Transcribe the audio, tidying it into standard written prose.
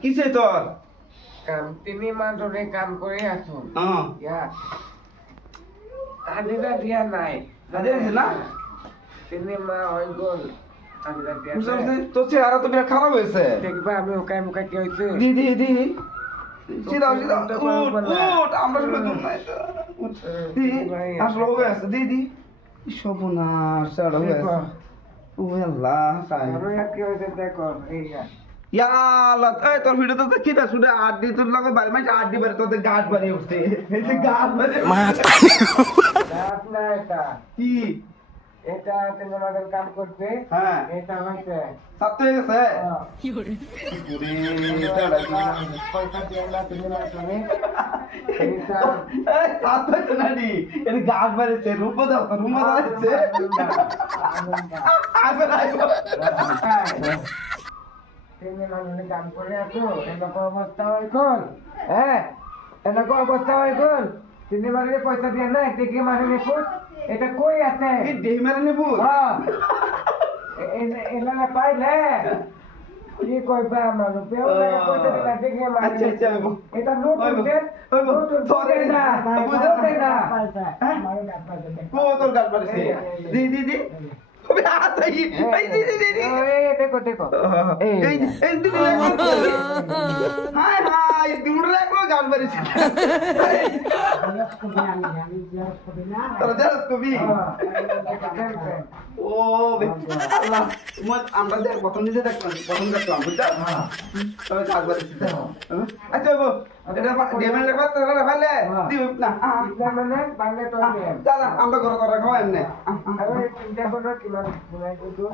কিসে তোর কাম 3 মাস ধরে কাম করে আছো হাজিরা দিয়া নাই না 3 মাস হয়ে গেল হাজিরা দিয়া তোর চেহারা তো বিরাট খারাপ হয়েছে দেখবা আমি ওকাই মুখাই কি হয়েছে দি দি দি সিধা সিধা উঠ আমরা শুনে তুমি নাই তো দি আসলে হয়ে আছে দি দি সর্বনাশ সারা হয়ে আছে ও আল্লাহ সাই আমি কি হয়েছে দেখো এই ইয়া আল্লাহ এই তোর ভিডিওতে তো কি দা শুনে আড্ডি তোর লাগে বাড়ি মাঝে আড্ডি বাড়ি তোদের গাছ বাড়ি উঠছে এই যে গাছ বাড়ি গাছ না এটা কি এটা তুমি আমাদের কাম করতে হ্যাঁ এটা হইছে সাত হয়ে গেছে কি করে পয়সা দিয়ে না তুমি না তুমি এটা সাত হয়েছে না নি এই গাছ বাড়িতে রূপ দাও তো রুম দাঁড়াচ্ছে আগে রাখো তুমি মানুষের কাম করে আছো এরকম অবস্থা হয় কোন হ্যাঁ এরকম অবস্থা হয় কোন তিনি মানে পয়সা দিয়ে না দেখি মানে নিপুত এটা কই আছে এই দেহ মেরে নেবো হ্যাঁ এলা পাইলে কি কইবা মানুষ পেওলা পয়সা দিলা দেখি মানে আচ্ছা আচ্ছা এটা নতুন দেন নতুন তোরে না বুঝতে না কো তোর গাছ বাড়িছে দি দি দি কবে আছে এই দি দি দি এই দেখো দেখো এই এই দি হাই হাই দূর রাখো গাছ বাড়িছে তোরা জানাস কবি ও আল্লাহ আমরা দেখ প্রথম নিজে দেখলাম বুঝছো তবে গাছ বাড়িছে আচ্ছা গো এটা ডেমেন্ট রেখা তোরা ফেলে দিও না মানে বাংলা তো দাদা আমরা ঘরে ঘরে খাওয়া এমনি আরে চিন্তা করো কি মানে বুঝাই দিও